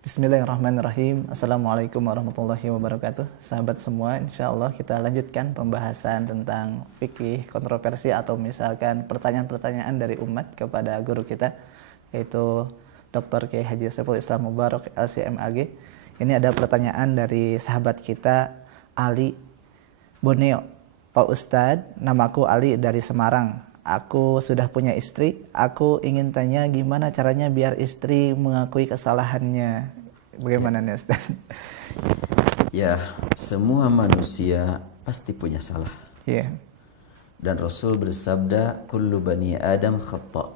Bismillahirrahmanirrahim. Assalamualaikum warahmatullahi wabarakatuh. Sahabat semua, insya Allah kita lanjutkan pembahasan tentang fikih kontroversi atau misalkan pertanyaan-pertanyaan dari umat kepada guru kita, yaitu Dr. Kiai Haji Saiful Islam Mubarak LCMAG. Ini ada pertanyaan dari sahabat kita Ali Boneo. Pak Ustadz, namaku Ali dari Semarang. Aku sudah punya istri. Aku ingin tanya gimana caranya biar istri mengakui kesalahannya. Bagaimana nih Ustaz? Ya, semua manusia pasti punya salah. Iya. Dan Rasul bersabda, "Kullu bani Adam khata'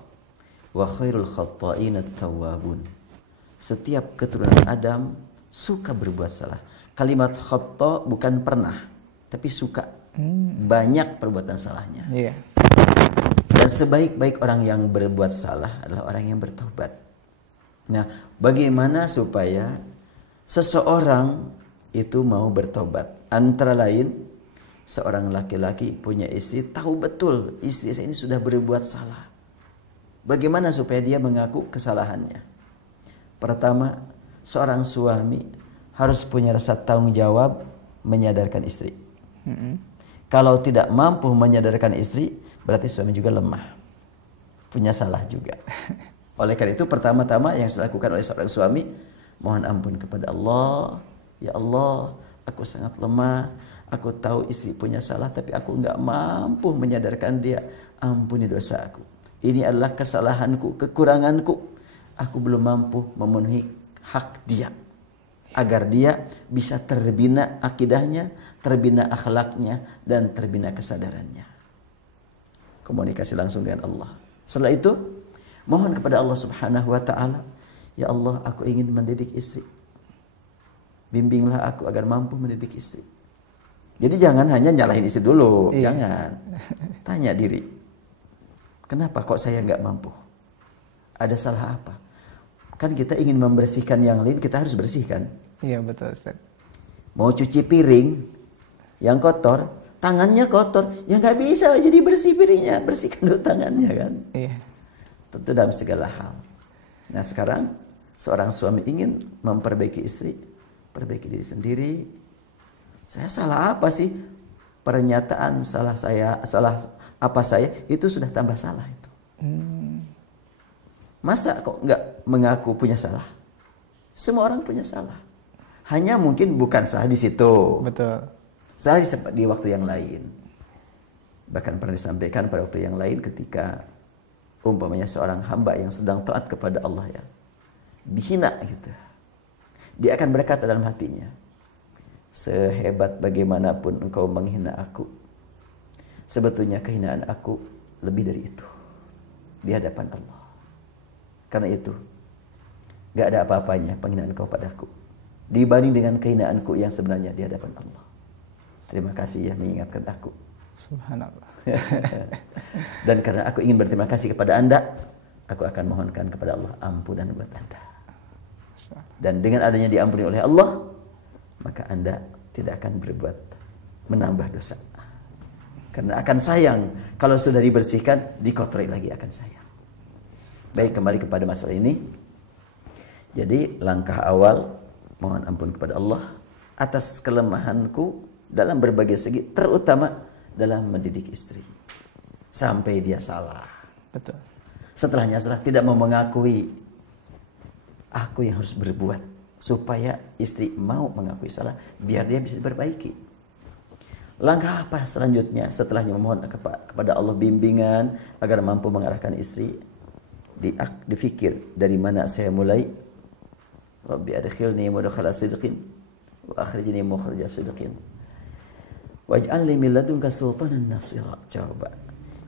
wa khairul khata'ina at-tawwabun." Setiap keturunan Adam suka berbuat salah. Kalimat khata' bukan pernah, tapi suka. Banyak perbuatan salahnya. Iya. Dan sebaik-baik orang yang berbuat salah adalah orang yang bertobat. Nah, bagaimana supaya seseorang itu mau bertobat? Antara lain, seorang laki-laki punya istri, tahu betul istri saya ini sudah berbuat salah. Bagaimana supaya dia mengaku kesalahannya? Pertama, seorang suami harus punya rasa tanggung jawab menyadarkan istri. Kalau tidak mampu menyadarkan istri, berarti suami juga lemah, punya salah juga. Oleh karena itu pertama-tama yang harus dilakukan oleh seorang suami, mohon ampun kepada Allah. Ya Allah, aku sangat lemah. Aku tahu istri punya salah, tapi aku enggak mampu menyadarkan dia. Ampuni dosa aku. Ini adalah kesalahanku, kekuranganku. Aku belum mampu memenuhi hak dia, agar dia bisa terbina akidahnya, terbina akhlaknya, dan terbina kesadarannya. Komunikasi langsung dengan Allah. Setelah itu, mohon kepada Allah Subhanahu wa ta'ala, ya Allah, aku ingin mendidik istri. Bimbinglah aku agar mampu mendidik istri. Jadi jangan hanya nyalahin istri dulu. Iya. Jangan. Tanya diri. Kenapa kok saya nggak mampu? Ada salah apa? Kan kita ingin membersihkan yang lain, kita harus bersihkan. Iya betul Ustaz. Mau cuci piring yang kotor, tangannya kotor, ya nggak bisa jadi bersih piringnya, bersihkan dulu tangannya kan. Iya. Tentu dalam segala hal. Nah sekarang seorang suami ingin memperbaiki istri, perbaiki diri sendiri. Saya salah apa sih? Pernyataan salah saya, salah apa saya, itu sudah tambah salah itu. Masa kok nggak mengaku punya salah? Semua orang punya salah. Hanya mungkin bukan salah di situ. Betul. Salah di waktu yang lain. Bahkan pernah disampaikan pada waktu yang lain ketika umpamanya seorang hamba yang sedang taat kepada Allah ya, dihina gitu. Dia akan berkata dalam hatinya, sehebat bagaimanapun engkau menghina aku, sebetulnya kehinaan aku lebih dari itu di hadapan Allah. Karena itu gak ada apa-apanya penghinaan kau padaku dibanding dengan kehinaanku yang sebenarnya di hadapan Allah. Terima kasih ya mengingatkan aku. Subhanallah. Dan karena aku ingin berterima kasih kepada Anda, aku akan mohonkan kepada Allah ampunan buat Anda. Dan dengan adanya diampuni oleh Allah, maka Anda tidak akan berbuat menambah dosa. Karena akan sayang kalau sudah dibersihkan, dikotori lagi akan sayang. Baik, kembali kepada masalah ini. Jadi langkah awal, mohon ampun kepada Allah atas kelemahanku dalam berbagai segi, terutama dalam mendidik istri. Sampai dia salah. Betul. Setelahnya salah, tidak mau mengakui. Aku yang harus berbuat supaya istri mau mengakui salah, biar dia bisa diperbaiki. Langkah apa selanjutnya setelahnya memohon kepada Allah bimbingan agar mampu mengarahkan istri? Difikir dari mana saya mulai. Rabbi adkhilni mudkhala sidqin wa akhrijni mukhraja sidqin waj'al li min ladunka sultanan nasira. Coba,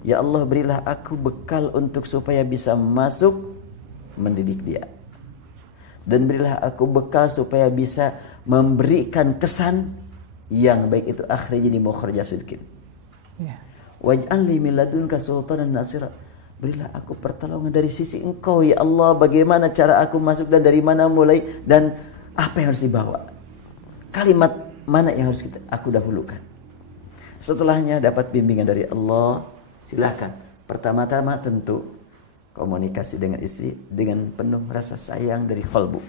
ya Allah, berilah aku bekal untuk supaya bisa masuk mendidik dia, dan berilah aku bekal supaya bisa memberikan kesan yang baik itu. Akhrijni mukhraja sidqin. Waj'al li min ladunka sultanan nasira. Berilah aku pertolongan dari sisi Engkau ya Allah. Bagaimana cara aku masuk dan dari mana mulai dan apa yang harus dibawa? Kalimat mana yang harus aku dahulukan? Setelahnya dapat bimbingan dari Allah, silakan. Pertama-tama tentu komunikasi dengan istri dengan penuh rasa sayang dari qalbu.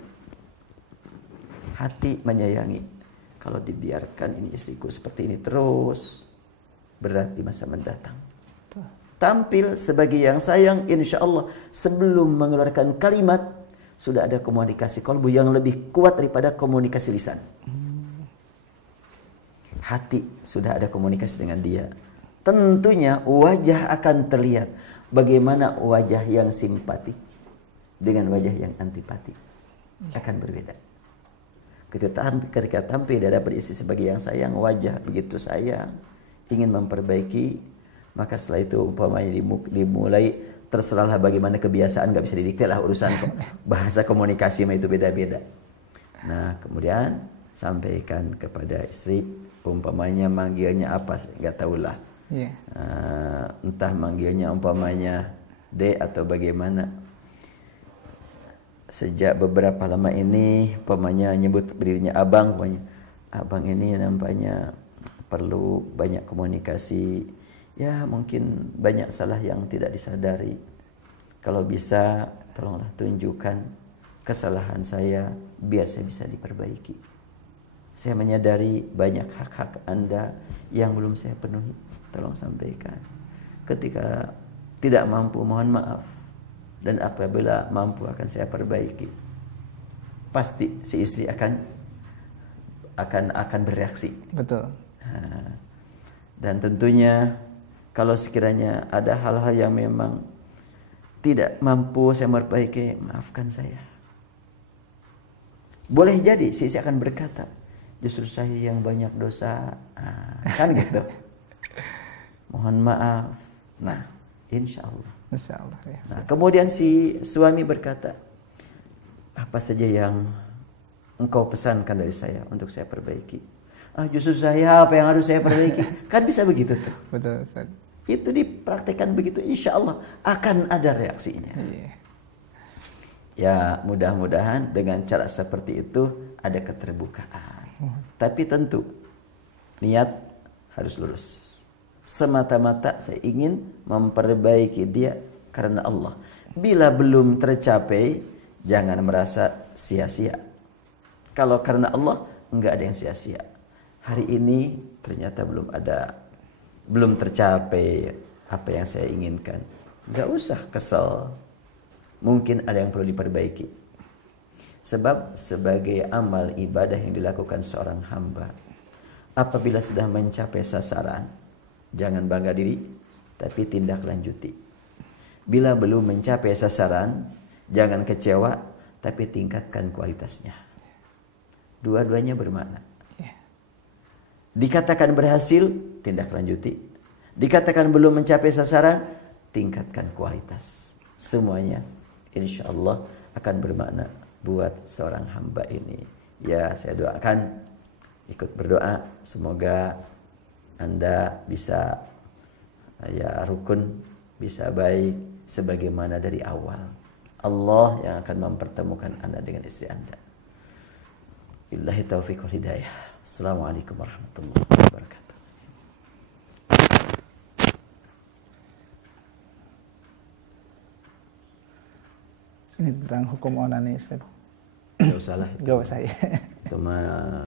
Hati menyayangi. Kalau dibiarkan ini istriku seperti ini terus, berat di masa mendatang. Tampil sebagai yang sayang, insya Allah sebelum mengeluarkan kalimat sudah ada komunikasi kolbu yang lebih kuat daripada komunikasi lisan. Hati sudah ada komunikasi dengan dia. Tentunya wajah akan terlihat bagaimana wajah yang simpati dengan wajah yang antipati akan berbeda. Ketika tampil di hadapan istri sebagai yang sayang, wajah begitu sayang, ingin memperbaiki, maka setelah itu umpamanya dimulai, terserahlah bagaimana kebiasaan, gak bisa didikte lah urusan bahasa komunikasi itu beda-beda. Nah kemudian sampaikan kepada istri, umpamanya manggilnya apa, gak tahulah. Entah manggilnya umpamanya D atau bagaimana. Sejak beberapa lama ini umpamanya nyebut dirinya abang, umpamanya abang ini nampaknya perlu banyak komunikasi. Ya mungkin banyak salah yang tidak disadari. Kalau bisa tolonglah tunjukkan kesalahan saya biar saya bisa diperbaiki. Saya menyadari banyak hak-hak Anda yang belum saya penuhi. Tolong sampaikan. Ketika tidak mampu mohon maaf. Dan apabila mampu akan saya perbaiki. Pasti si istri akan bereaksi. Betul. Dan tentunya kalau sekiranya ada hal-hal yang memang tidak mampu saya perbaiki, maafkan saya. Boleh jadi si istri akan berkata, justru saya yang banyak dosa. Kan gitu. Mohon maaf. Nah, insya Allah. Insya Allah ya. Nah, kemudian si suami berkata, apa saja yang engkau pesankan dari saya untuk saya perbaiki? Justru saya apa yang harus saya perbaiki? Kan bisa begitu tuh. Betul Ustaz. Itu dipraktekkan begitu, insya Allah akan ada reaksinya. Ya mudah-mudahan dengan cara seperti itu ada keterbukaan. Tapi tentu niat harus lurus. Semata-mata saya ingin memperbaiki dia karena Allah. Bila belum tercapai, jangan merasa sia-sia. Kalau karena Allah, enggak ada yang sia-sia. Hari ini ternyata belum tercapai apa yang saya inginkan. Enggak usah kesal. Mungkin ada yang perlu diperbaiki. Sebab sebagai amal ibadah yang dilakukan seorang hamba, apabila sudah mencapai sasaran, jangan bangga diri, tapi tindak lanjuti. Bila belum mencapai sasaran, jangan kecewa, tapi tingkatkan kualitasnya. Dua-duanya bermakna. Dikatakan berhasil, tindak lanjuti. Dikatakan belum mencapai sasaran, tingkatkan kualitas. Semuanya, insya Allah akan bermakna buat seorang hamba ini. Ya, saya doakan, ikut berdoa, semoga Anda bisa rukun, bisa baik sebagaimana dari awal. Allah yang akan mempertemukan Anda dengan istri Anda. Billahi taufiq wal hidayah. Assalamualaikum warahmatullahi wabarakatuh. Ini tentang hukum onani, Ustaz. Gak usah lah. Gak usah ya. Itu mah